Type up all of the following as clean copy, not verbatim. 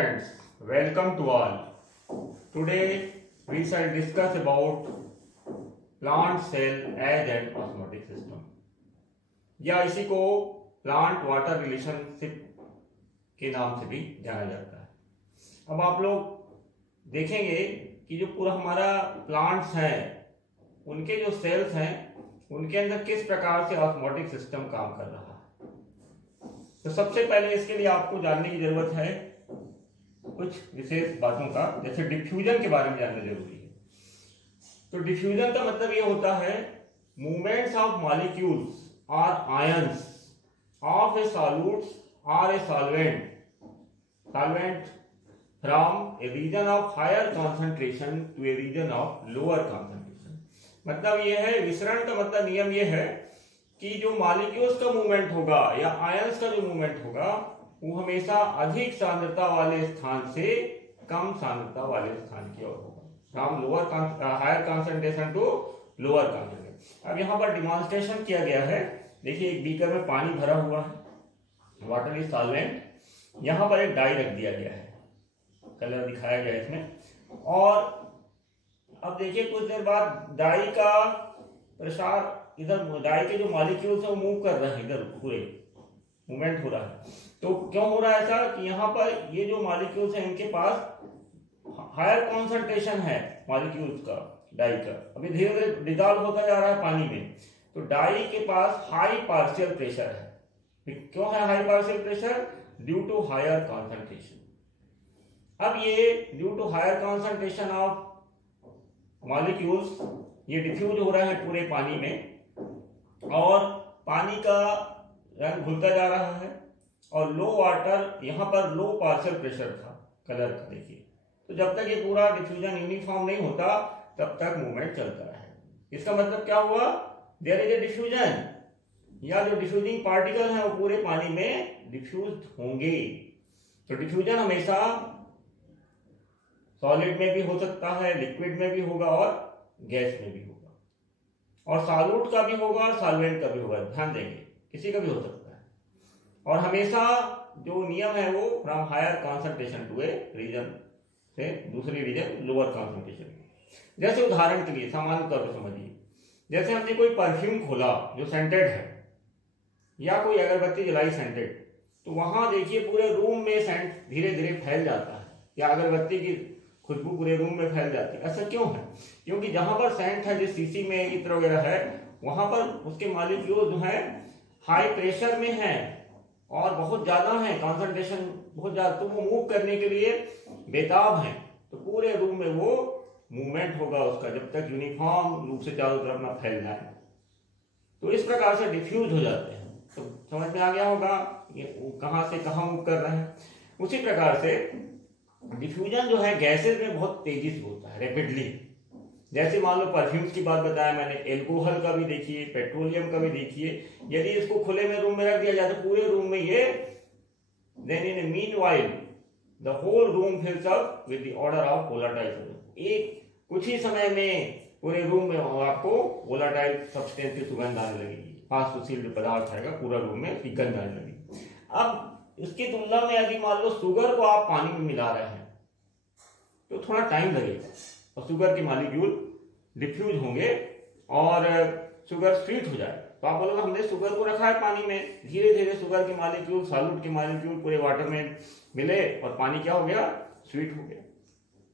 Friends, welcome to all. Today we shall discuss about plant cell as an osmotic system या इसी को plant water relationship के नाम से भी जाना जाता है। अब आप लोग देखेंगे कि जो पूरा हमारा प्लांट्स हैं उनके जो सेल्स हैं उनके अंदर किस प्रकार से ऑस्मोटिक सिस्टम काम कर रहा है। तो सबसे पहले इसके लिए आपको जानने की जरूरत है कुछ विशेष बातों का, जैसे डिफ्यूजन के बारे में जानना जरूरी है। तो डिफ्यूजन का मतलब ये होता है मूवमेंट्स ऑफ मॉलिक्यूल्स और आयंस ऑफ ए सॉल्यूट्स और a solvent from a region of higher concentration to a region of lower concentration. मतलब ये है, विसरण का मतलब नियम ये है कि जो मॉलिक्यूल्स का मूवमेंट होगा या आयंस का जो मूवमेंट होगा वो हमेशा अधिक सांद्रता वाले स्थान से कम सांद्रता वाले स्थान की ओर होगा, from lower higher concentration to lower concentration. अब यहाँ पर डिमॉन्स्ट्रेशन किया गया है। देखिए, एक बीकर में पानी भरा हुआ है, वाटर इज सॉल्वेंट। यहाँ पर एक डाई रख दिया गया है, कलर दिखाया गया है इसमें। और अब देखिए, कुछ देर बाद डाई का प्रसार इधर, डाई के जो मॉलिक्यूल्स है वो मूव कर रहे हैं, इधर पूरे मूवमेंट हो रहा है। तो क्यों हो रहा है ऐसा कि यहाँ पर ये जो मॉलिक्यूल्स हैं इनके पास हायर कॉन्सेंट्रेशन है मॉलिक्यूल्स का, डाई का। अभी धीरे धीरे डिसॉल्व होता जा रहा है पानी में, तो डाई के पास हाई पार्शियल प्रेशर है। क्यों है high partial pressure? Due to higher concentration. अब ये due to higher concentration of molecules ये डिफ्यूज हो रहे हैं पूरे पानी में, और पानी का रंग घुलता जा रहा है। और लो वाटर, यहाँ पर लो पार्शियल प्रेशर था कलर का, देखिए। तो जब तक ये पूरा डिफ्यूजन यूनिफॉर्म नहीं होता तब तक मूवमेंट चलता है। इसका मतलब क्या हुआ? देयर इज ए डिफ्यूजन, या जो डिफ्यूजिंग पार्टिकल है वो पूरे पानी में डिफ्यूज होंगे। तो डिफ्यूजन हमेशा सॉलिड में भी हो सकता है, लिक्विड में भी होगा और गैस में भी होगा, और सॉल्यूट का भी होगा और सॉल्वेंट का भी होगा। ध्यान देंगे, किसी का भी हो सकता है। और हमेशा जो नियम है वो from higher concentration to a region से दूसरी रीजन लोअर कॉन्सेंट्रेशन। जैसे उदाहरण के लिए सामान्य तौर पर समझिए, जैसे हमने कोई परफ्यूम खोला जो सेंटेड है, या कोई अगरबत्ती जलाई सेंटेड, तो वहां देखिए पूरे रूम में सेंट धीरे धीरे फैल जाता है, या अगरबत्ती की खुशबू पूरे रूम में फैल जाती है। ऐसा क्यों है? क्योंकि जहां पर सेंट है, जिस शीशी में इत्र वगैरह है, वहां पर उसके मॉलिक्यूल जो है हाई प्रेशर में है और बहुत ज्यादा है, कॉन्सेंट्रेशन बहुत ज्यादा, तो वो मूव करने के लिए बेताब है। तो पूरे रूम में वो मूवमेंट होगा उसका, जब तक यूनिफॉर्म रूप से चारों तरफ ना फैल जाए। तो इस प्रकार से डिफ्यूज हो जाते हैं। तो समझ में आ गया होगा ये कहां से कहां मूव कर रहे हैं। उसी प्रकार से डिफ्यूजन जो है गैसेज में बहुत तेजी से होता है, रैपिडली। जैसे मान लो परफ्यूम्स की बात बताया मैंने, एल्कोहल का भी देखिए, पेट्रोलियम का भी देखिए। यदि इसको खुले में रूम में रख दिया जाए तो पूरे रूम में ये, then in a meanwhile the whole room fills up with the odour of volatile substance. एक कुछ ही समय में पूरे रूम में आपको वोलेटाइल सब्सटेंस की सुगंध आने लगेगी, फास्फोसिल जो पदार्थ आएगा पूरा रूम में उसकी गंध आने लगेगी। अब इसकी तुलना में यदि मान लो शुगर को आप पानी में मिला रहे हैं तो थोड़ा टाइम लगेगा, और शुगर के मॉलिक्यूल डिफ्यूज होंगे और शुगर स्वीट हो जाएगा। तो आप बोलोगे हमने शुगर को रखा है पानी में, धीरे धीरे शुगर के मॉलिक्यूल, सॉल्यूट के मॉलिक्यूल पूरे वाटर में मिले और पानी क्या हो गया? स्वीट हो गया।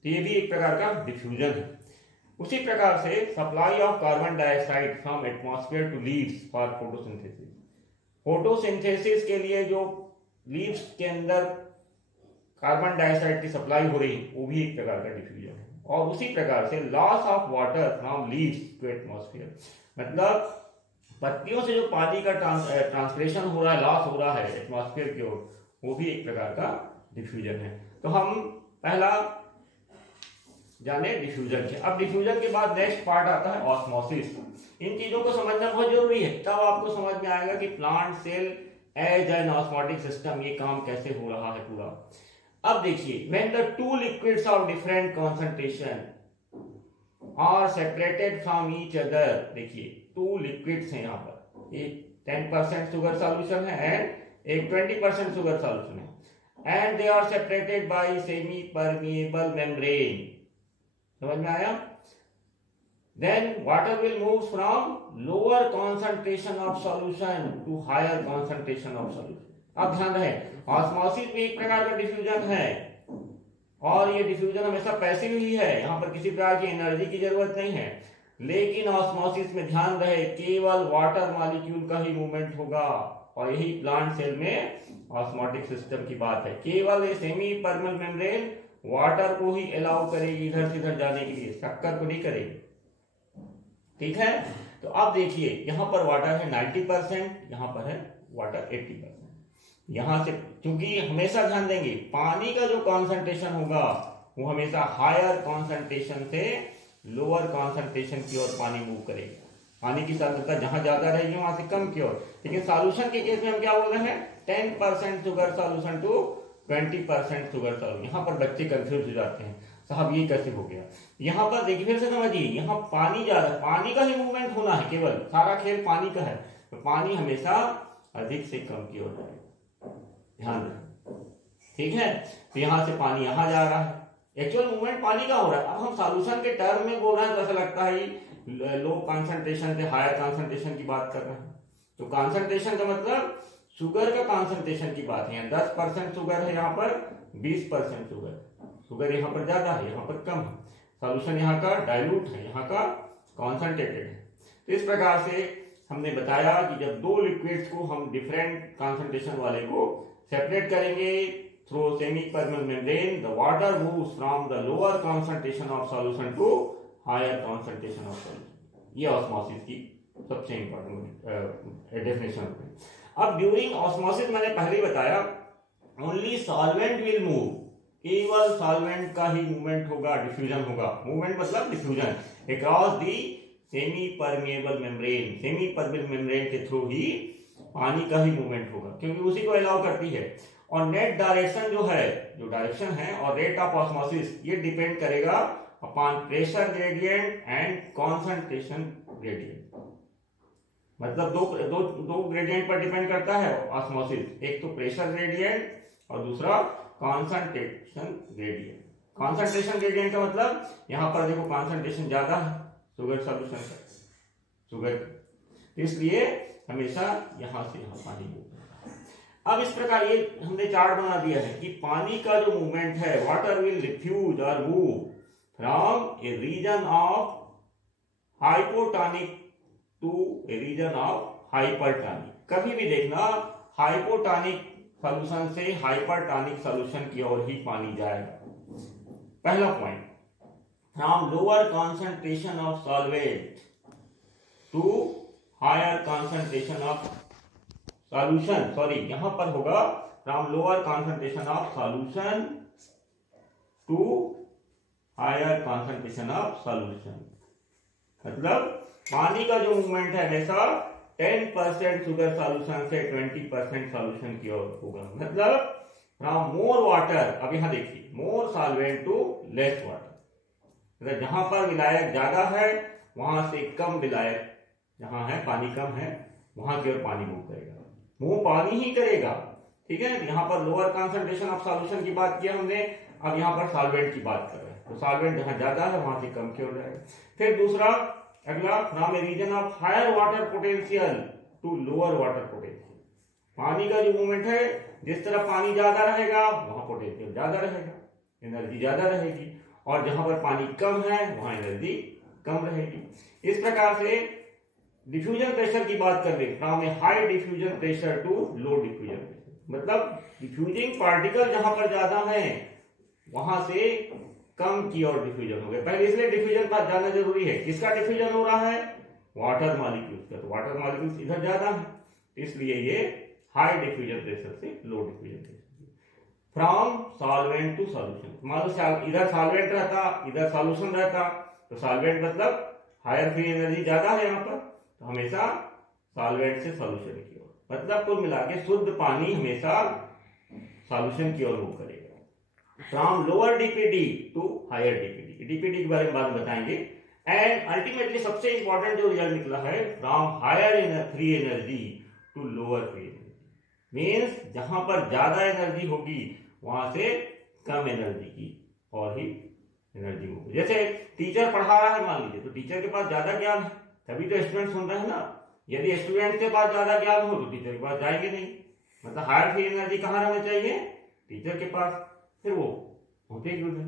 तो ये भी एक प्रकार का डिफ्यूजन है। उसी प्रकार से supply of carbon dioxide from atmosphere to leaves for photosynthesis. Photosynthesis के लिए जो लीव्स के अंदर कार्बन डाइऑक्साइड की सप्लाई हो रही, वो भी एक प्रकार का डिफ्यूजन है। और उसी प्रकार से loss of water from leaves to atmosphere, मतलब पत्तियों से जो पानी का ट्रांसलेशन हो रहा है, लॉस हो रहा है एटमॉस्फेयर की ओर, वो भी एक प्रकार का डिफ्यूजन है। तो हम पहला जाने डिफ्यूजन के। अब डिफ्यूजन के बाद नेक्स्ट पार्ट आता है ऑस्मोसिस। इन चीजों को समझना बहुत जरूरी है, तब आपको समझ में आएगा कि plant cell as an osmotic system ये काम कैसे हो रहा है पूरा। अब देखिए, when the two liquids of different concentration are separated from each other, देखिए टू लिक्विड्स हैं यहाँ पर, एक 10% शुगर सॉल्यूशन है एंड एक 20% शुगर सॉल्यूशन है। And they are separated by semi permeable membrane. समझ में आया? Then water will move from lower concentration of solution to higher concentration of solution. अब ध्यान रहे, ऑस्मोसिस भी एक प्रकार का डिफ्यूजन है, और ये डिफ्यूजन हमेशा पैसिव ही है, यहाँ पर किसी प्रकार की एनर्जी की जरूरत नहीं है। लेकिन ऑस्मोसिस में ध्यान रहे केवल वाटर मॉलिक्यूल का ही मूवमेंट होगा, और यही प्लांट सेल में ऑस्मोटिक सिस्टम की बात है। केवल ये सेमी परमेबल मेम्ब्रेन वाटर को ही अलाउ करेगी इधर से इधर जाने के लिए, शक्कर को नहीं करेगी। ठीक है, तो अब देखिए यहाँ पर वाटर है 90%, यहाँ पर है वाटर 80%। यहां से क्योंकि हमेशा ध्यान देंगे पानी का जो कॉन्सेंट्रेशन होगा वो हमेशा हायर कॉन्सेंट्रेशन से लोअर कॉन्सेंट्रेशन की ओर पानी मूव करेगा। पानी की सांद्रता जहां ज्यादा रहेगी वहां से कम की ओर। लेकिन सॉल्यूशन के केस में हम क्या बोल रहे हैं, 10% sugar solution to 20% sugar solution. यहाँ पर बच्चे कंफ्यूज हो जाते हैं, साहब ये कैसे हो गया। यहाँ पर देखिए फिर से समझिए, यहाँ पानी ज्यादा, पानी का ही मूवमेंट होना है, केवल सारा खेल पानी का है, तो पानी हमेशा अधिक से कम की ओर जाएगा, ध्यान रखें। ठीक है, तो यहां से पानी यहां जा रहा है, एक्चुअल मूवमेंट पानी का हो रहा है। अब हम सॉल्यूशन के टर्म में बोल रहे हैं तो ऐसा लगता है लो कंसंट्रेशन से हायर कंसंट्रेशन की बात कर रहे हैं। तो कंसंट्रेशन का मतलब शुगर का कंसंट्रेशन की बात है। 10% शुगर है, यहाँ पर 20% शुगर यहाँ पर ज्यादा है, यहाँ पर कम है। सॉल्यूशन यहाँ का डाइल्यूट है, यहाँ का कॉन्सेंट्रेटेड है। तो इस प्रकार से हमने बताया कि जब दो लिक्विड्स को हम डिफरेंट कंसंट्रेशन वाले को सेपरेट करेंगे through semi permeable membrane, the water moves from the lower concentration of solution to higher concentration of solution. ये ऑस्मोसिस की सबसे इंपॉर्टेंट डेफिनेशन है। अब ड्यूरिंग ऑस्मोसिस मैंने पहले ही बताया ओनली सॉल्वेंट विल मूव, केवल सॉल्वेंट का ही मूवमेंट होगा, डिफ्यूजन होगा। मूवमेंट मतलब diffusion across the semi permeable membrane. Semi permeable membrane के थ्रू ही पानी का ही मूवमेंट होगा, क्योंकि उसी को अलाउ करती है। और नेट डायरेक्शन जो है, जो डायरेक्शन है और रेट ऑफ ऑस्मोसिस, ये डिपेंड करेगा upon pressure gradient and concentration gradient. मतलब दो ग्रेडियंट पर डिपेंड करता है ऑस्मोसिस, एक तो प्रेशर ग्रेडियंट और दूसरा कॉन्सेंट्रेशन ग्रेडियंट। कॉन्सेंट्रेशन ग्रेडियंट का मतलब यहाँ पर देखो कॉन्सेंट्रेशन ज्यादा है शुगर सॉल्यूशन का, शुगर, इसलिए हमेशा यहां से यहां पानी मूव करता है। अब इस प्रकार ये हमने चार्ट बना दिया है कि पानी का जो मूवमेंट है, वाटर विल डिफ्यूज और move from a region of hypotonic to a region of hypertonic. कभी भी देखना हाइपोटोनिक सॉल्यूशन से हाइपरटोनिक सॉल्यूशन की ओर ही पानी जाएगा। पहला point, from lower concentration of solvent to higher concentration of solution, sorry यहां पर होगा from lower concentration of solution to higher concentration of solution. मतलब पानी का जो मूवमेंट है हमेशा 10% शुगर सॉल्यूशन से 20% सॉल्यूशन की ओर होगा। मतलब फ्रॉम मोर वाटर, अब यहां देखिए मोर सॉल्वेंट टू लेस वाटर, मतलब जहां पर विलायक ज्यादा है वहां से कम विलायक, जहां है पानी कम है वहां की ओर पानी मूव करेगा, मूव पानी ही करेगा। ठीक है, यहाँ पर लोअर कॉन्सेंट्रेशन ऑफ सॉल्यूशन की बात किया हमने, अब यहाँ पर सॉल्वेंट की बात कर रहे हैं, तो सॉल्वेंट जहां ज्यादा है वहां से कम की ओर जाएगा। फिर दूसरा अगला, from a region of higher water potential to lower water potential. पानी का जो मूवमेंट है, जिस तरह पानी ज्यादा रहेगा वहां पोटेंशियल ज्यादा रहेगा, एनर्जी ज्यादा रहेगी, और जहां पर पानी कम है वहां एनर्जी कम रहेगी। इस प्रकार से डिफ्यूजन प्रेशर की बात कर रहे, from a high diffusion pressure to low diffusion pressure, मतलब डिफ्यूजिंग पार्टिकल जहां पर ज्यादा है वहां से कम की ओर डिफ्यूजन हो गया। पहले इसलिए डिफ्यूजन पर जाना जरूरी है, किसका डिफ्यूजन हो रहा है, वाटर मॉलिक्यूल्स का, तो वाटर मॉलिक्यूल्स इधर ज्यादा है, इसलिए ये हाई डिफ्यूजन प्रेशर से low diffusion pressure. From solvent to solution, मान लो इधर सॉल्वेंट रहता इधर सॉल्यूशन रहता, तो सॉल्वेंट मतलब हायर फ्री एनर्जी ज्यादा है यहाँ पर, तो हमेशा सॉल्वेंट से सॉल्यूशन की ओर, मतलब कुल मिला के शुद्ध पानी हमेशा सॉल्यूशन की ओर मूव करेगा। From lower DPD to higher DPD, DPD के बारे में बाद बताएंगे। एंड अल्टीमेटली सबसे इंपॉर्टेंट जो रिजल्ट निकला है, from higher free energy to lower free energy, means जहां पर ज्यादा एनर्जी होगी वहां से कम एनर्जी की और ही एनर्जी मूव। जैसे टीचर पढ़ा रहा है मान लीजिए, तो टीचर के पास ज्यादा ज्ञान है तभी तो स्टूडेंट सुन रहे हैं ना। यदि स्टूडेंट के पास ज्यादा ज्ञान हो तो टीचर के पास जाएंगे नहीं। मतलब हायर फ्री एनर्जी कहाँ रहना चाहिए? टीचर के पास। फिर वो होते क्यों है?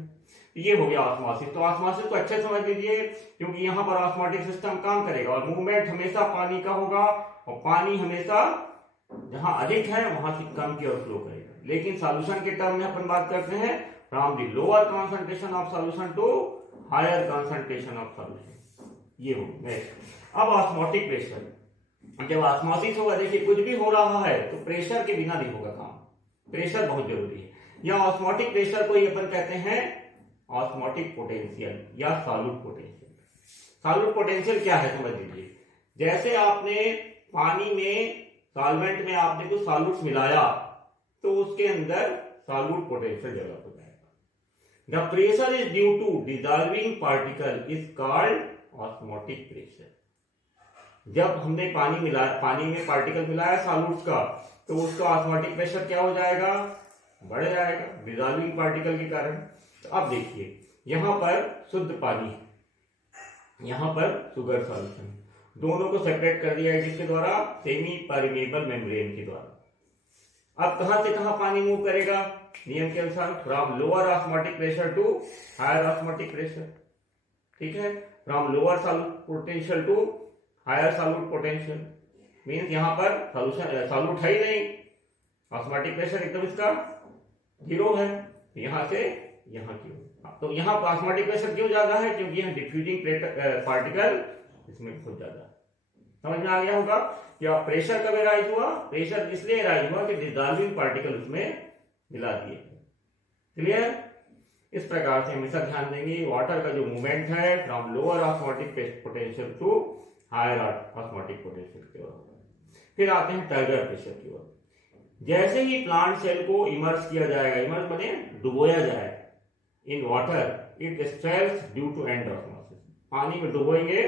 ये हो गया ऑस्मोसिस। तो ऑस्मोसिस को अच्छे समझ लीजिए, क्योंकि यहाँ पर ऑस्मोटिक सिस्टम काम करेगा और मूवमेंट हमेशा पानी का होगा, और पानी हमेशा जहां अधिक है वहां से कम की ओर फ्लो करेगा। लेकिन सॉल्यूशन के टर्म में अपन बात करते हैं from the lower concentration of solution to higher concentration of solution. ये हो गया। अब ऑस्मोटिक प्रेशर, जब ऑस्मोसिस होगा, देखिए कुछ भी हो रहा है तो प्रेशर के बिना नहीं होगा काम। प्रेशर बहुत जरूरी है। या ऑस्मोटिक प्रेशर को ही अपन कहते हैं ऑस्मोटिक पोटेंशियल या सॉल्यूट पोटेंशियल। सॉल्यूट पोटेंशियल क्या है समझ लीजिए। जैसे आपने पानी में, सॉल्वेंट में आपने कुछ सॉल्यूट्स मिलाया तो उसके अंदर सॉल्यूट पोटेंशियल डेवलप हो जाएगा। The pressure is due to dissolving particle is called osmotic pressure. जब हमने पानी में पार्टिकल मिलाया सॉल्यूट्स का, तो उसका ऑस्मोटिक प्रेशर क्या हो जाएगा? बढ़ जाएगा डिसॉल्विंग पार्टिकल के कारण। तो अब देखिए, यहां पर शुद्ध पानी, यहां पर शुगर सॉल्यूशन, दोनों को सेपरेट कर दिया है किसके द्वारा? सेमी परमेबल मेम्ब्रेन के द्वारा। अब कहां से कहां पानी मूव करेगा? नियम के अनुसार from lower osmotic pressure to higher osmotic pressure. ठीक है, from lower solute potential to higher solute potential. Means यहां पर सॉल्यूट है ही नहीं, ऑस्मोटिक प्रेशर एकदम इसका 0 है, यहां से यहां की ओर। तो यहां ऑस्मोटिक प्रेशर क्यों ज्यादा है? क्योंकि यहां डिफ्यूजिंग पार्टिकल इसमें बहुत ज्यादा है। समझ में आ गया होगा? क्या प्रेशर कब राइज हुआ? प्रेशर इसलिए राइज हुआ कि डिसॉल्विंग पार्टिकल उसमें मिला दिए। क्लियर? इस प्रकार से हमेशा ध्यान देंगे वाटर का जो मूवमेंट है from lower osmotic potential to higher osmotic potential की ओर। फिर आते हैं टर्गर प्रेशर की ओर। जैसे ही प्लांट सेल को इमर्स किया जाएगा, इमर्स बने डुबोया जाए in water, it swells due to endosmosis. पानी में डुबोएंगे,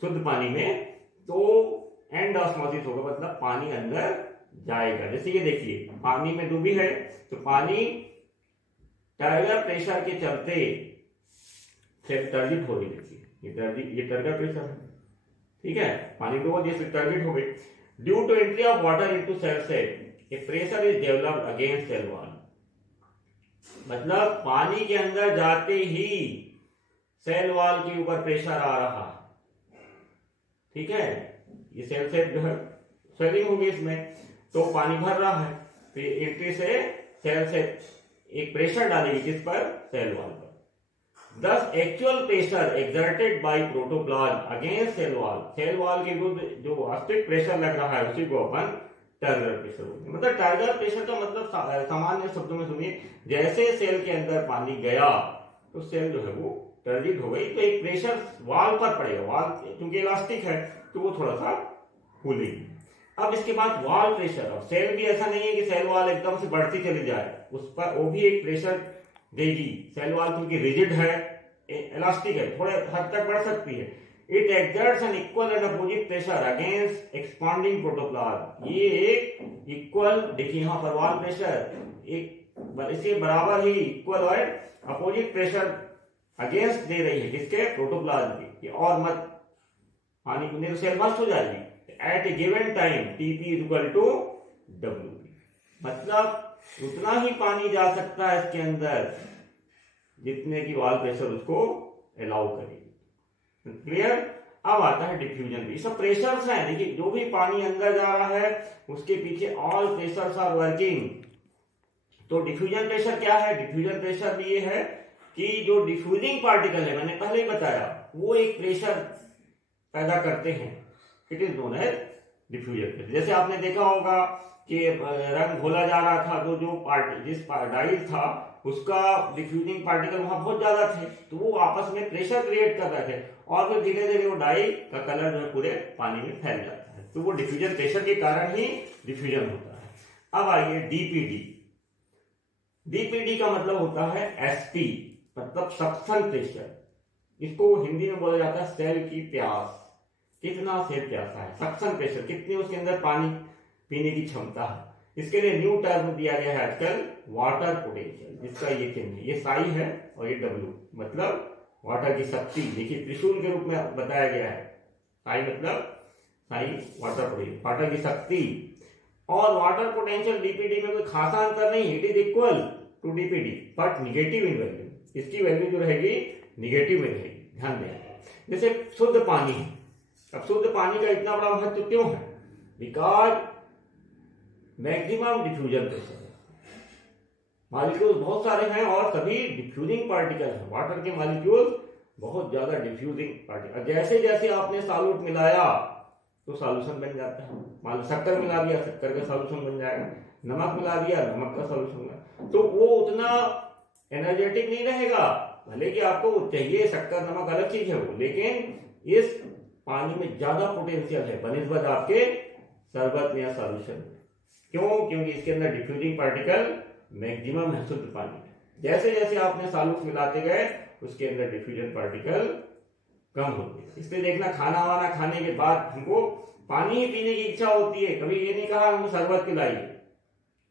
शुद्ध पानी में, तो एंड ऑस्मोसिस होगा, मतलब पानी अंदर जाएगा। जैसे ये देखिए, पानी में डूबी है तो पानी टर्गर प्रेशर के चलते टर्जिट हो रही। देखिए ये टर्गर प्रेशर है, ठीक है, पानी डूबा जैसे टर्जिट हो गई। Due to entry of water into cell a pressure is developed against cell wall. मतलब पानी के अंदर जाते ही सेल वॉल के ऊपर प्रेशर आ रहा है। ठीक है, ये सेल से जो है स्वेलिंग होगी इसमें, तो पानी भर रहा है, फिर एंट्री से सेल से एक प्रेशर डालेगी किस पर? सेल वॉल पर। Thus actual pressure exerted by protoplasm against cell wall के विरुद्ध जो वास्तविक प्रेशर लग रहा है उसी को अपन टर्गर प्रेशर बोलते हैं। मतलब टर्गर प्रेशर का मतलब सामान्य शब्दों में सुनिए, जैसे सेल के अंदर पानी गया तो सेल जो है वो टर्जिट हो गई, तो एक प्रेशर वॉल पर पड़ेगा। वॉल क्योंकि इलास्टिक है तो वो थोड़ा सा फूलेगी। अब इसके बाद वॉल प्रेशर, और सेल भी ऐसा नहीं है कि सेल वॉल एकदम से बढ़ती चली जाए, उस पर वो भी एक प्रेशर देगी। सेल वॉल क्योंकि रिजिड है, इलास्टिक है, थोड़े हद तक बढ़ सकती है। It exerts an equal and opposite pressure against expanding protoplasm. ये एक इक्वल, देखिए यहाँ पर वॉल प्रेशर एक इसे बराबर ही इक्वल और अपोजिट प्रेशर अगेंस्ट दे रही है किसके? प्रोटोप्लाज्म के। और मत पानी को नहीं, सेल बस्ट हो जाएगी। At a given time TP is equal to WP. मतलब उतना ही पानी जा सकता है इसके अंदर जितने की वॉल प्रेशर उसको अलाउ करेगी। क्लियर? अब आता है डिफ्यूजन। ये सब प्रेशर्स हैं। देखिए, जो भी पानी अंदर जा रहा है उसके पीछे ऑल प्रेशर्स आर वर्किंग। तो डिफ्यूजन प्रेशर क्या है? डिफ्यूजन प्रेशर ये है कि जो डिफ्यूजिंग पार्टिकल है, मैंने पहले ही बताया, वो एक प्रेशर पैदा करते हैं। It is known as diffusion pressure. जैसे आपने देखा होगा कि रंग घोला जा रहा था, तो जो जिस डाई था उसका डिफ्यूजिंग पार्टिकल वहां बहुत ज्यादा थे, तो वो आपस में प्रेशर क्रिएट कर रहे थे, और फिर धीरे धीरे वो डाई का कलर जो है पूरे पानी में फैल जाता है। तो वो डिफ्यूजन प्रेशर के कारण ही डिफ्यूजन होता है। अब आइए डीपीडी। डीपीडी का मतलब होता है एसपी, मतलब सक्शन प्रेशर। इसको हिंदी में बोला जाता है सेल की प्यास। कितना सेल प्यासा है, सक्शन प्रेशर, कितनी उसके अंदर पानी पीने की क्षमता है। इसके लिए न्यू टर्म दिया गया है आजकल वाटर पोटेंशियल, जिसका ये चिन्ह है, ये साई है और ये डब्ल्यू, मतलब वाटर की शक्ति। देखिए त्रिशूल के रूप में बताया गया है, साई मतलब साई वाटर पोटेंशियल, वाटर की शक्ति। और वाटर पोटेंशियल डीपीडी में कोई खासा अंतर नहीं, it is equal to DPD but negative in value, इसकी वैल्यू जो रहेगी निगेटिव में रहेगी, ध्यान दें। जैसे शुद्ध पानी, अब शुद्ध पानी का इतना बड़ा महत्व क्यों है? Because maximum diffusion pressure, molecules बहुत सारे हैं और सभी डिफ्यूजिंग पार्टिकल हैं, वाटर के मॉलिक्यूल्स बहुत ज्यादा डिफ्यूजिंग पार्टिकल। जैसे जैसे आपने सॉल्यूट मिलाया तो सॉल्यूशन बन जाता है, मान लो शक्कर मिला दिया, शक्कर का सॉल्यूशन बन जाएगा, नमक मिला दिया, नमक का सॉल्यूशन बन, तो वो उतना एनर्जेटिक नहीं रहेगा। भले कि आपको चाहिए शक्कर नमक अलग चीज है वो, लेकिन इस पानी में ज्यादा पोटेंशियल है बनिस्बत आपके शरबत में या सॉल्यूशन में। क्यों? क्योंकि इसके अंदर डिफ्यूजिंग पार्टिकल मैक्सिमम है शुद्ध पानी में। जैसे जैसे आपने सॉल्यूट मिलाते गए उसके अंदर डिफ्यूजन पार्टिकल कम होते हैं। इसलिए देखना, खाना वाना खाने के बाद हमको पानी ही पीने की इच्छा होती है, कभी ये नहीं कहा हमको शरबत पिलाइए,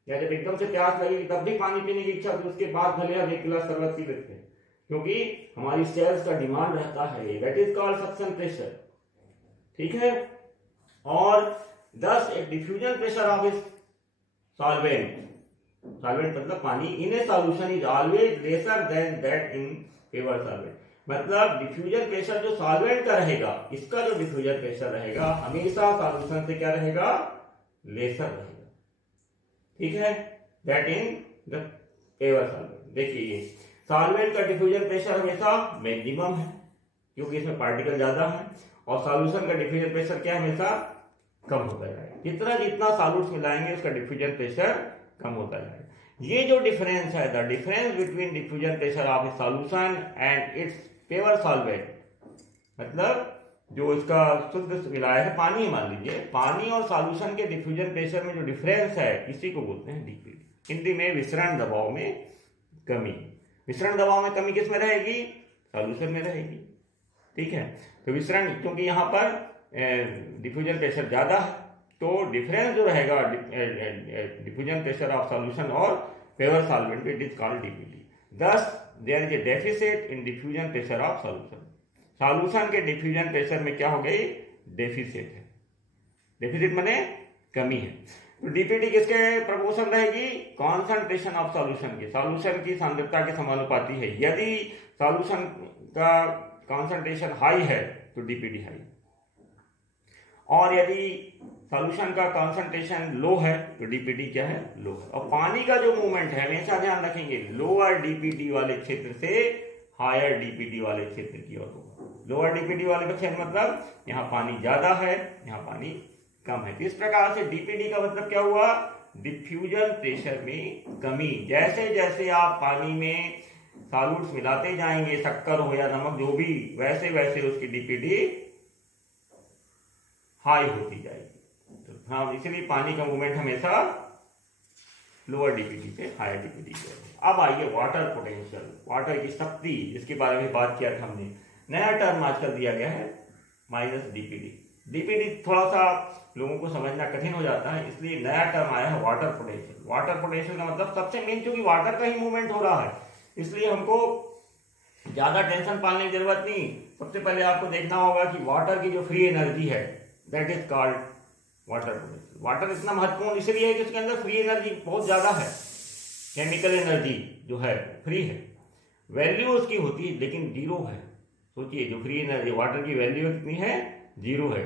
या जब एकदम से प्यास लगेगी तब भी पानी पीने की इच्छा, तो उसके बाद भले हम 1 गिलास शरबत पी लेते हैं, क्योंकि हमारी सेल्स का डिमांड रहता है, that is called suction pressure, ठीक है। और 10 एक डिफ्यूजन प्रेशर ऑफ इस सॉल्वेंट, सॉल्वेंट मतलब पानी, in a solution is always lesser than that in pure solvent, मतलब डिफ्यूजन प्रेशर जो सॉल्वेंट का रहेगा, इसका जो डिफ्यूजन प्रेशर रहेगा हमेशा सॉल्यूशन से क्या रहेगा, लेसर रहेगा, ठीक है, that in the pure solvent. देखिए ये सॉल्वेंट का डिफ्यूजन प्रेशर हमेशा मैक्सिमम है क्योंकि इसमें पार्टिकल ज्यादा है, और सॉल्यूशन का डिफ्यूजन प्रेशर क्या हमेशा कम होता जाएगा। जितना जितना सॉल्यूट्स मिलाएंगे उसका डिफ्यूजन प्रेशर कम होता जाएगा। ये जो डिफरेंस है, the difference between diffusion pressure of a solution and its pure solvent, मतलब जो इसका शुद्ध मिलाया है पानी, मान लीजिए पानी और सॉल्यूशन के डिफ्यूजन प्रेशर में जो डिफरेंस है इसी को बोलते हैं डीपीडी। हिंदी में विसरण दबाव में कमी। विसरण दबाव में कमी किस में रहेगी? सॉल्यूशन में रहेगी, ठीक है। तो विसरण, क्योंकि यहाँ पर डिफ्यूजन प्रेशर ज्यादा है तो डिफरेंस जो रहेगा डिफ्यूजन प्रेशर ऑफ सॉल्यूशन और pure solvent, it is called DPD. thus there is a deficit in diffusion pressure of solution। Solution के डिफ्यूजन प्रेशर में क्या हो गई? डेफिसिट है। डेफिसिट माने कमी है। तो डीपीडी किसके प्रोपोर्शन रहेगी? कॉन्सेंट्रेशन ऑफ सॉल्यूशन की, सॉल्यूशन की सांद्रता के समानुपाती है। यदि सॉल्यूशन का कॉन्सेंट्रेशन हाई है तो डीपीडी हाई, और यदि सॉल्यूशन का कॉन्सेंट्रेशन लो है तो डीपीडी क्या है? लो है। और पानी का जो मूवमेंट है हमेशा ध्यान रखेंगे, लोअर डीपीडी वाले क्षेत्र से हायर डीपीडी वाले क्षेत्र की ओर होगा। लोअर डीपीडी वाले का क्षेत्र मतलब यहाँ पानी ज्यादा है, यहाँ पानी कम है। इस प्रकार से डीपीडी का मतलब क्या हुआ? डिफ्यूजन प्रेशर में कमी। जैसे जैसे आप पानी में सॉल्यूट्स मिलाते जाएंगे, शक्कर हो या नमक जो भी, वैसे वैसे उसकी डीपीडी हाई होती जाएगी। तो हाँ, इसलिए पानी का मूवमेंट हमेशा लोअर डीपीडी से हायर डीपीडी की ओर। अब आइए वाटर पोटेंशियल, वाटर की शक्ति, जिसके बारे में बात किया था हमने। नया टर्म आजकल दिया गया है माइनस डीपीडी। डीपीडी थोड़ा सा लोगों को समझना कठिन हो जाता है, इसलिए नया टर्म आया है वाटर पोटेंशियल। वाटर पोटेंशियल का मतलब सबसे मेन, चूंकि वाटर का ही मूवमेंट हो रहा है इसलिए हमको ज्यादा टेंशन पालने की जरूरत नहीं। सबसे पहले आपको देखना होगा कि वाटर की जो फ्री एनर्जी है that is called water potential. Water इतना महत्वपूर्ण इसलिए है कि उसके अंदर फ्री एनर्जी बहुत ज्यादा है, केमिकल एनर्जी जो है फ्री है, वैल्यू उसकी होती है लेकिन जीरो है। सोचिए, जो फ्री एनर्जी वाटर की वैल्यू कितनी है? जीरो है।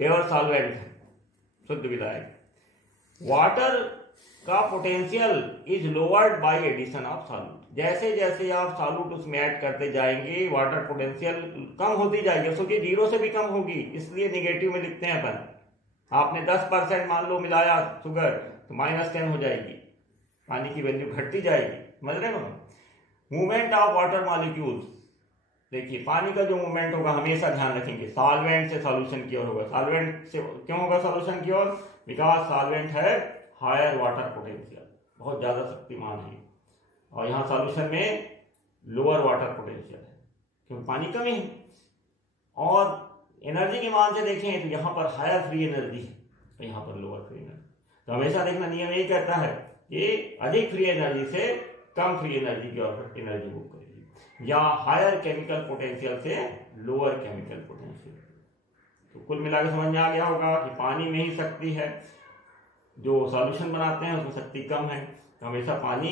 प्योर सॉल्वेंट है, शुद्ध विलायक। वाटर का potential is lowered by addition of solute. जैसे जैसे आप सॉल्यूट उसमें ऐड करते जाएंगे वाटर पोटेंशियल कम होती जाएगी। सोचिए, जीरो से भी कम होगी, इसलिए निगेटिव में लिखते हैं अपन। आपने 10% मान लो मिलाया शुगर तो -10 हो जाएगी, पानी की वैल्यू घटती जाएगी। समझ रहे हो? मूवमेंट ऑफ वाटर मॉलिक्यूल्स, देखिए पानी का जो मूवमेंट होगा हमेशा ध्यान रखेंगे सॉल्वेंट से सॉल्यूशन की ओर होगा। सॉल्वेंट से क्यों होगा सॉल्यूशन की ओर? बिकॉज सॉल्वेंट है हायर वाटर पोटेंशियल, बहुत ज्यादा शक्तिमान है, और यहाँ सॉल्यूशन में लोअर वाटर पोटेंशियल है क्योंकि पानी कम है। और एनर्जी के मान से देखें तो यहाँ पर हायर फ्री एनर्जी है, तो यहाँ पर लोअर फ्री एनर्जी। तो हमेशा देखना, नियम यही कहता है ये अधिक फ्री एनर्जी से कम फ्री एनर्जी की एनर्जी मूव करेगी, या हायर केमिकल पोटेंशियल से लोअर केमिकल पोटेंशियल। तो कुल मिलाकर समझ में आ गया होगा कि पानी में ही शक्ति है, जो सॉल्यूशन बनाते हैं उसमें शक्ति कम है, तो हमेशा पानी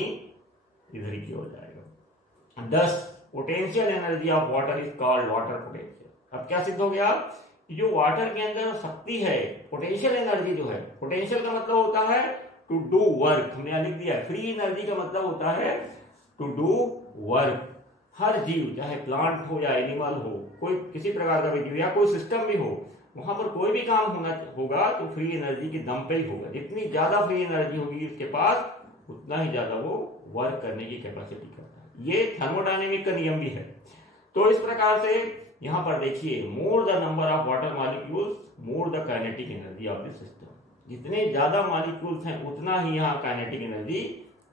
इधर ही की हो जाएगा। 10 potential energy of water is called water potential. अब क्या सिद्ध हो गया कि जो वाटर के अंदर शक्ति है, पोटेंशियल एनर्जी जो है, पोटेंशियल का मतलब होता है टू डू वर्क, हमने यहां लिख दिया। फ्री एनर्जी का मतलब होता है टू डू वर्क। हर जीव, चाहे प्लांट हो या एनिमल हो, कोई किसी प्रकार का भी जीव या कोई सिस्टम भी हो, वहां पर कोई भी काम होगा तो फ्री एनर्जी के दम पे ही होगा। जितनी ज्यादा फ्री एनर्जी होगी इसके पास, उतना ही ज्यादा वो वर्क करने की कैपेसिटी करता है। ये थर्मोडायनेमिक का नियम भी है। तो इस प्रकार से यहां पर देखिए, more the number of water molecules more the kinetic energy of the system. जितने ज्यादा मॉलिक्यूल्स हैं उतना ही यहाँ काइनेटिक एनर्जी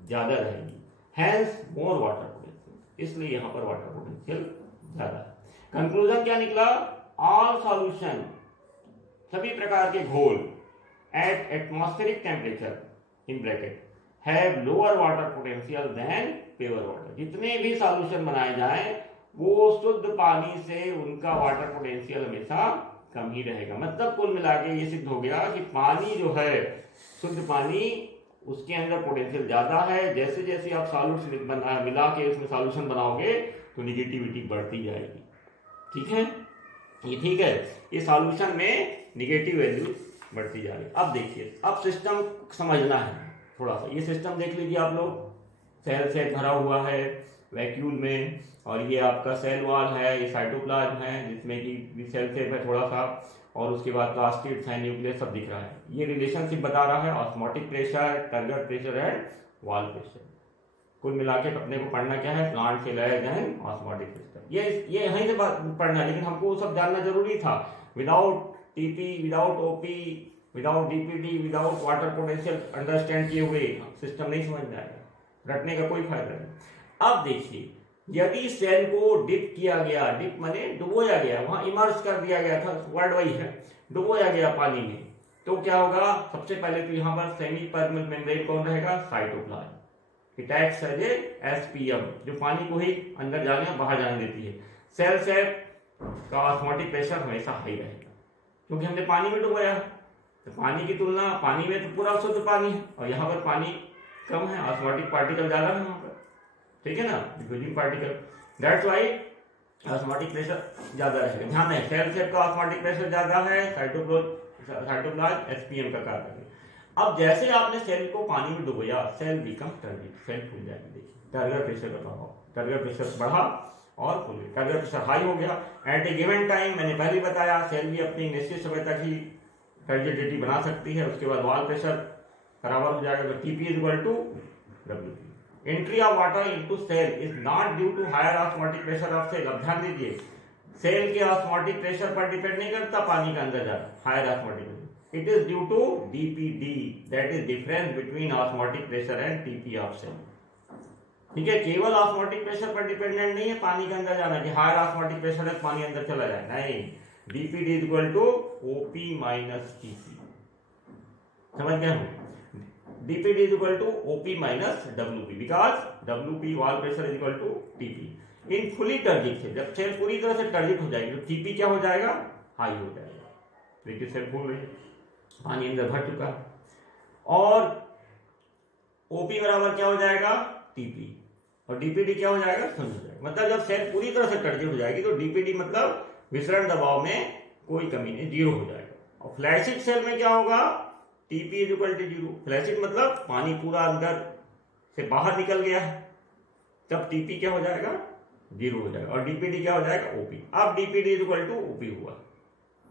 ज्यादा रहेगी, हैंस मोर वाटर पोटेंशियल, इसलिए यहाँ पर वाटर पोटेंशियल ज्यादा है। कंक्लूजन क्या निकला? ऑल सॉल्यूशन, सभी प्रकार के घोल at atmospheric temperature in bracket have lower water potential than pure water. जितने भी सॉल्यूशन बनाए जाएं वो शुद्ध पानी से उनका वाटर पोटेंशियल हमेशा कम ही रहेगा। मतलब कुल मिला के ये सिद्ध हो गया कि पानी जो है, शुद्ध पानी, उसके अंदर पोटेंशियल ज्यादा है। जैसे जैसे आप सॉल्यूशन मिला के उसमें सॉल्यूशन बनाओगे तो निगेटिविटी बढ़ती जाएगी। ठीक है, ये ठीक है, ये सॉल्यूशन में निगेटिव वैल्यू बढ़ती जा रही है। अब देखिए, अब सिस्टम समझना है थोड़ा सा। ये सिस्टम देख लीजिए आप लोग, सेल से भरा हुआ है वैक्यूल में, और ये आपका सेल वॉल है, ये साइटोप्लाज्म है जिसमें कि सेल सेप है थोड़ा सा, और उसके बाद प्लास्टिड्स है, न्यूक्लियस सब दिख रहा है। ये रिलेशनशिप बता रहा है osmotic pressure, turgor pressure and wall pressure. कुल मिलाकर अपने को पढ़ना क्या है? प्लांट से लाया जाए ऑस्मोटिक सिस्टम। ये यहीं से पढ़ना, लेकिन हमको वो सब जानना जरूरी था। Without TP, without OP, without DPD, without water potential understand किए हुए सिस्टम नहीं समझ में आएगा, रटने का कोई फायदा नहीं। अब देखिए, यदि सेल को डिप किया गया, डिप माने डुबोया गया, वहां इमर्स कर दिया गया था, वर्ड वही है, डुबोया गया पानी में, तो क्या होगा? सबसे पहले तो यहाँ पर सेमी परमेबल मेम्ब्रेन कौन रहेगा? Cytoplasm. It acts as SPM, जो पानी को ही अंदर जाने बाहर जाने देती है। सेल सेप का ऑस्मोटिक प्रेशर हमेशा हाई रहेगा, क्योंकि हमने पानी में डुबोया। तो पानी की तुलना, पानी में तो पूरा शुद्ध पानी है, और यहाँ पर पानी कम है, ऑस्मोटिक पार्टिकल ज्यादा है वहां पर, ठीक है ना, diffusing particle. That's why osmotic pressure ज्यादा रहेगा। ध्यान है, सेल सेप का ऑस्मोटिक प्रेशर ज्यादा है, साइटोप्लाज्म एसपीएम का कार्य है। अब जैसे आपने सेल को पानी में डुबोया, सेल बिकम टर्बिड, सेल फूल जाएगी। देखिए, टर्गर प्रेशर का प्रभाव, टर्गर प्रेशर बढ़ा और फूल गया, टर्गर प्रेशर हाई हो गया। एट ए गिवन टाइम, मैंने पहले बताया, सेल भी अपनी निश्चित समय तक ही टर्जिडिटी बना सकती है। उसके बाद वॉल प्रेशर बराबर हो जाएगा, तो TP is equal to WP. Entry of water into cell is not due to higher osmotic pressure of cell. अब ध्यान दीजिए, सेल के ऑस्मोटिक प्रेशर पर डिपेंड नहीं करता पानी का अंदर जाना, higher osmotic pressure. It is due to DPD, that is difference between osmotic pressure and TP of cell. ठीक है, केवल ऑस्मोटिक प्रेशर पर डिपेंडेंट नहीं है पानी के अंदर जाना कि हायर ऑस्मोटिक प्रेशर है पानी अंदर चला जाए, नहीं। DPD is equal to OP minus TP. समझ गए हम? dpd is equal to op minus wp because wp wall pressure is equal to tp in fully turgid से। जब सेल पूरी तरह से टर्जिड हो जाएगी तो tp क्या हो जाएगा? हाई हो जाएगा। देखिए, सेल फूल रही है, पानी अंदर भर चुका है, और op बराबर क्या हो जाएगा? tp, और dpd क्या हो जाएगा? शून्य हो जाएगा। मतलब जब सेल पूरी तरह से टर्जिड हो जाएगी तो dpd मतलब विसरण दबाव में कोई कमी नहीं, जीरो हो जाएगा। और फ्लैसिड सेल में क्या होगा? TP is equal to zero. Flaccid मतलब पानी पूरा अंदर से बाहर निकल गया है, तब TP क्या हो जाएगा? जीरो हो जाएगा, और DPD क्या हो जाएगा? OP। अब DPD is equal to OP हुआ।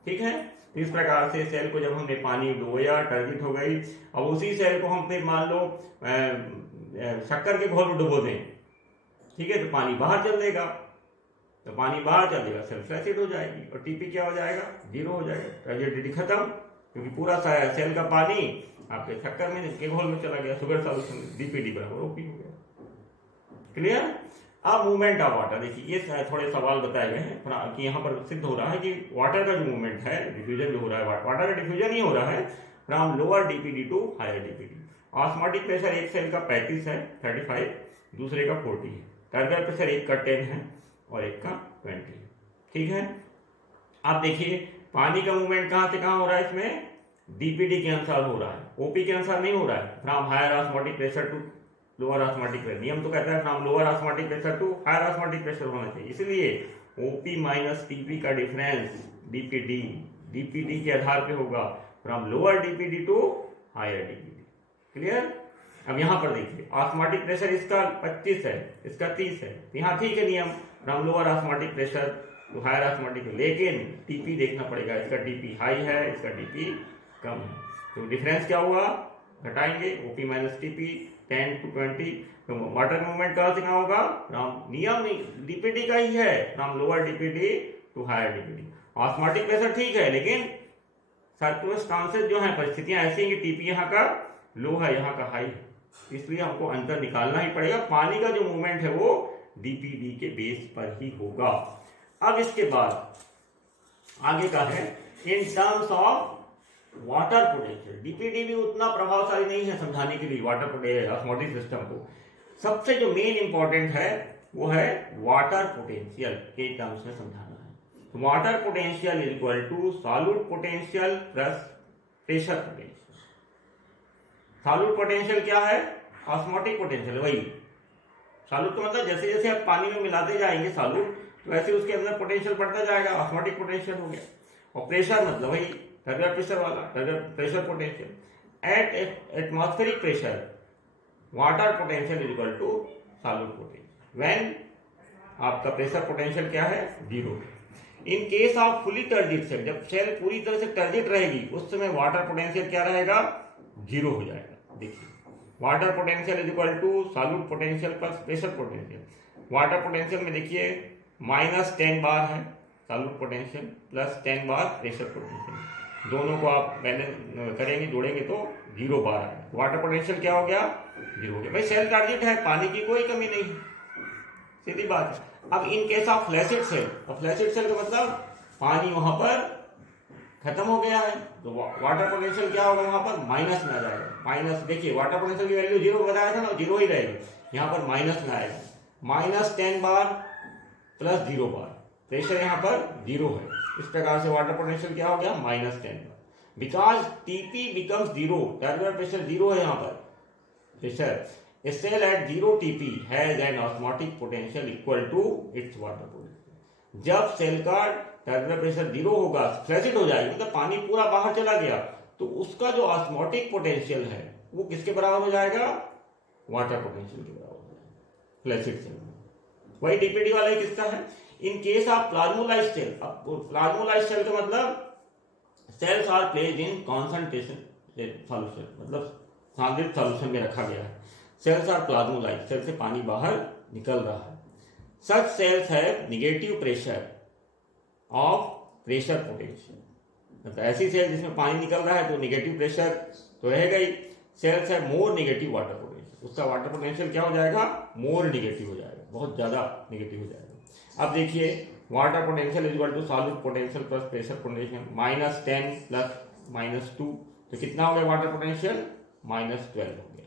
ठीक है, इस प्रकार से सेल को जब हमने पानी डुबोया, टर्जिड हो गई, अब उसी सेल को हम फिर मान लो शक्कर के घोल में डुबो दें, ठीक है, तो पानी बाहर चल देगा, तो पानी बाहर चल देगा, सेल फ्लैसिड हो जाएगी, और TP क्या हो जाएगा? जीरो हो जाएगा, टर्जिडिटी खत्म, क्योंकि पूरा सेल का पानी आपके शक्कर में के घोल में चला गया, शुगर सॉल्यूशन, डीपीडी बराबर ओपी हो गया। क्लियर? अब मूवमेंट ऑफ वाटर, देखिए ये थोड़े सवाल बताए गए हैं कि यहाँ पर सिद्ध हो रहा है कि वाटर का जो मूवमेंट है, डिफ्यूजन जो हो रहा है, वाटर का डिफ्यूजन ही हो रहा है from lower DPD to higher DPD. Osmotic pressure एक सेल का 35 है, 35, दूसरे का 40 है। टर्मिनल प्रेशर एक का 10 है और एक का 20 है। ठीक है, आप देखिए पानी का मूवमेंट कहां से कहां हो रहा है, इसमें डीपीडी के अनुसार हो रहा है, ओपी के अनुसार नहीं हो रहा है। From higher osmotic pressure to lower osmotic pressure, नियम तो कहता है from lower osmotic pressure to higher osmotic pressure होना चाहिए। इसलिए ओपी माइनस टीपी का डिफरेंस डीपीडी के आधार पे होगा, from lower DPD to higher DPD. Clear. अब यहां पर देखिए ऑस्मोटिक प्रेशर इसका 25 है, इसका 30 है, यहाँ ठीक है नियम from lower osmotic pressure to higher osmotic, लेकिन टीपी देखना पड़ेगा, इसका टीपी हाई है, इसका टीपी कम है, तो डिफरेंस क्या हुआ, घटाएंगे ओपी माइनस टीपी 10 to 20। तो वाटर मूवमेंट कहां से कहां होगा, फ्रॉम नियम डीपीडी का ही है, from lower DPD to higher DPD. Osmotic pressure ठीक है, लेकिन सर्कमस्टांसेस जो है, परिस्थितियां ऐसी हैं कि टीपी यहाँ का लो है, यहाँ का हाई है, इसलिए हमको अंतर निकालना ही पड़ेगा। पानी का जो मूवमेंट है वो डीपीडी के बेस पर ही होगा। अब इसके बाद आगे का है in terms of water potential. DPD भी उतना प्रभावशाली नहीं है समझाने के लिए वाटर पोटेंशियल ऑस्मोटिक सिस्टम को। सबसे जो मेन इंपॉर्टेंट है वो है वाटर पोटेंशियल के टर्म्स में समझाना है। Water potential is equal to solute potential plus pressure potential. Solute potential क्या है, ऑस्मोटिक पोटेंशियल, वही सॉल्यूट का मतलब जैसे जैसे आप पानी में मिलाते जाएंगे सॉल्यूट, वैसे उसके अंदर पोटेंशियल बढ़ता जाएगा, ऑस्मोटिक पोटेंशियल हो गया। और प्रेशर मतलब वही टर्गर प्रेशर वाला, turgor pressure potential. At atmospheric pressure water potential is equal to solute potential when आपका प्रेशर पोटेंशियल क्या है, 0। In case of fully turgid cell, जब सेल पूरी तरह से टर्जिड रहेगी उस समय वाटर पोटेंशियल क्या रहेगा, 0 हो जाएगा। देखिए water potential is equal to solute potential plus pressure potential. Water potential में देखिए -10 बार है solute potential plus 10 bar pressure potential, दोनों को आप बैलेंस करेंगे, जोड़ेंगे तो 0 बार आएगा। वाटर पोटेंशियल क्या हो गया, 0 हो गया। भाई सेल टारगेट है, पानी की कोई कमी नहीं, सीधी बात है। अब in case of flaccid cell, अब फ्लैसिड सेल का मतलब पानी वहां पर खत्म हो गया है, तो वाटर पोटेंशियल क्या होगा, वहां पर माइनस में आ जाएगा। माइनस देखिए वाटर पोटेंशियल की वैल्यू 0 बताया था ना, 0 ही रहेगी, यहाँ पर माइनस में आएगा। -10 बार प्लस 0 बार, प्रेशर यहाँ पर 0 है, इस प्रकार से वाटर पोटेंशियल क्या हो गया, -10 bar. Because TP becomes 0, terminal pressure 0 है यहाँ पर pressure. A cell at 0 TP has an osmotic potential equal to its water potential। जब सेल का टर्मिनल प्रेशर 0 होगा, फ्लैसिड हो जाएगा, मतलब पानी पूरा बाहर चला गया, तो उसका जो ऑस्मोटिक पोटेंशियल है वो किसके बराबर हो जाएगा, वाटर पोटेंशियल के बराबर हो जाएगा फ्लैसिड सेल में। वही डीपीडी वाला ही किस्सा है। In case of plasmolysed cell, अब प्लाज्मोलाइज्ड सेल का मतलब cells are placed in concentration solution, मतलब सांद्रित सॉल्यूशन में रखा गया है। सेल्स आर प्लाज्मोलाइज्ड, सेल से पानी बाहर निकल रहा है। Such cells have negative pressure of pressure potential, मतलब ऐसी सेल जिसमें पानी निकल रहा है तो नेगेटिव प्रेशर तो रहेगा ही। सेल्स है मोर नेगेटिव वाटर पोटेंशियल, उसका वाटर पोटेंशियल क्या हो जाएगा, मोर नेगेटिव हो जाएगा, बहुत ज्यादा नेगेटिव हो जाएगा। अब देखिए water potential is equal to solute potential plus pressure potential, -10 plus -2, तो कितना हो गया वाटर पोटेंशियल, -12 हो गया।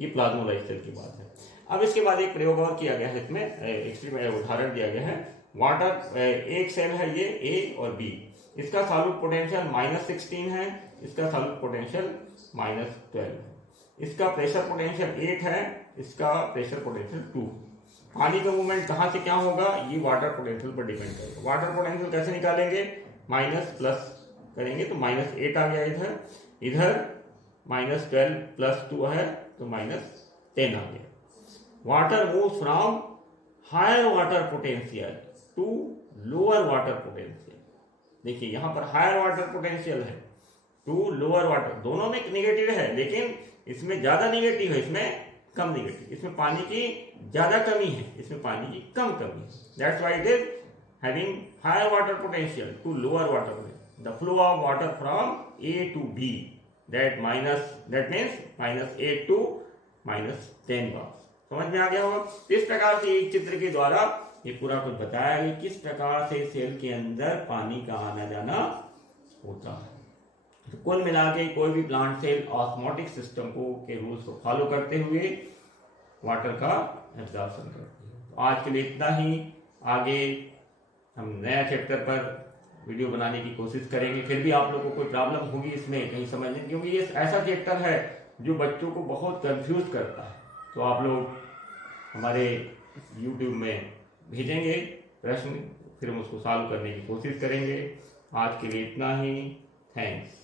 ये प्लाज्मोलाइज्ड सेल की बात है। अब इसके बाद एक प्रयोग और किया गया है, इसमें एक्सट्रीम उदाहरण दिया गया है। वाटर एक सेल है ये ए और बी, इसका सॉल्यूट पोटेंशियल -16 है, इसका सॉल्यूट पोटेंशियल -12 है, इसका प्रेशर पोटेंशियल 8 है, इसका प्रेशर पोटेंशियल 2। पानी का मूवमेंट कहां से क्या होगा, ये वाटर पोटेंशियल पर डिपेंड करेगा। वाटर पोटेंशियल कैसे निकालेंगे, माइनस प्लस करेंगे तो -8 आ गया, इधर इधर -12 प्लस 2 है तो -10 आ गया। Water moves from higher water potential to lower water potential. देखिए यहां पर हायर वाटर पोटेंशियल है टू लोअर वाटर, दोनों में नेगेटिव है, लेकिन इसमें ज्यादा नेगेटिव है, इसमें कम नेगेटिव, इसमें पानी की ज्यादा कमी है, इसमें पानी की कम कमी है। That's why it is having higher water potential to lower water potential. The flow of water from A to B, that means -8 to -10 bar. समझ में आ गया होगा। इस प्रकार से एक चित्र के द्वारा ये पूरा कुछ बताया कि किस प्रकार से सेल के अंदर पानी का आना जाना होता है। तो कुल मिला के कोई भी प्लांट सेल ऑस्मोटिक सिस्टम को के रूल्स को फॉलो करते हुए वाटर का एब्जॉर्प्शन करती है। तो आज के लिए इतना ही। आगे हम नया चैप्टर पर वीडियो बनाने की कोशिश करेंगे। फिर भी आप लोगों को कोई प्रॉब्लम होगी इसमें कहीं समझने, क्योंकि ये ऐसा चैप्टर है जो बच्चों को बहुत कंफ्यूज करता है। तो आप लोग हमारे YouTube में भेजेंगे प्रश्न, फिर हम उसको सॉल्व करने की कोशिश करेंगे। आज के लिए इतना ही। थैंक्स।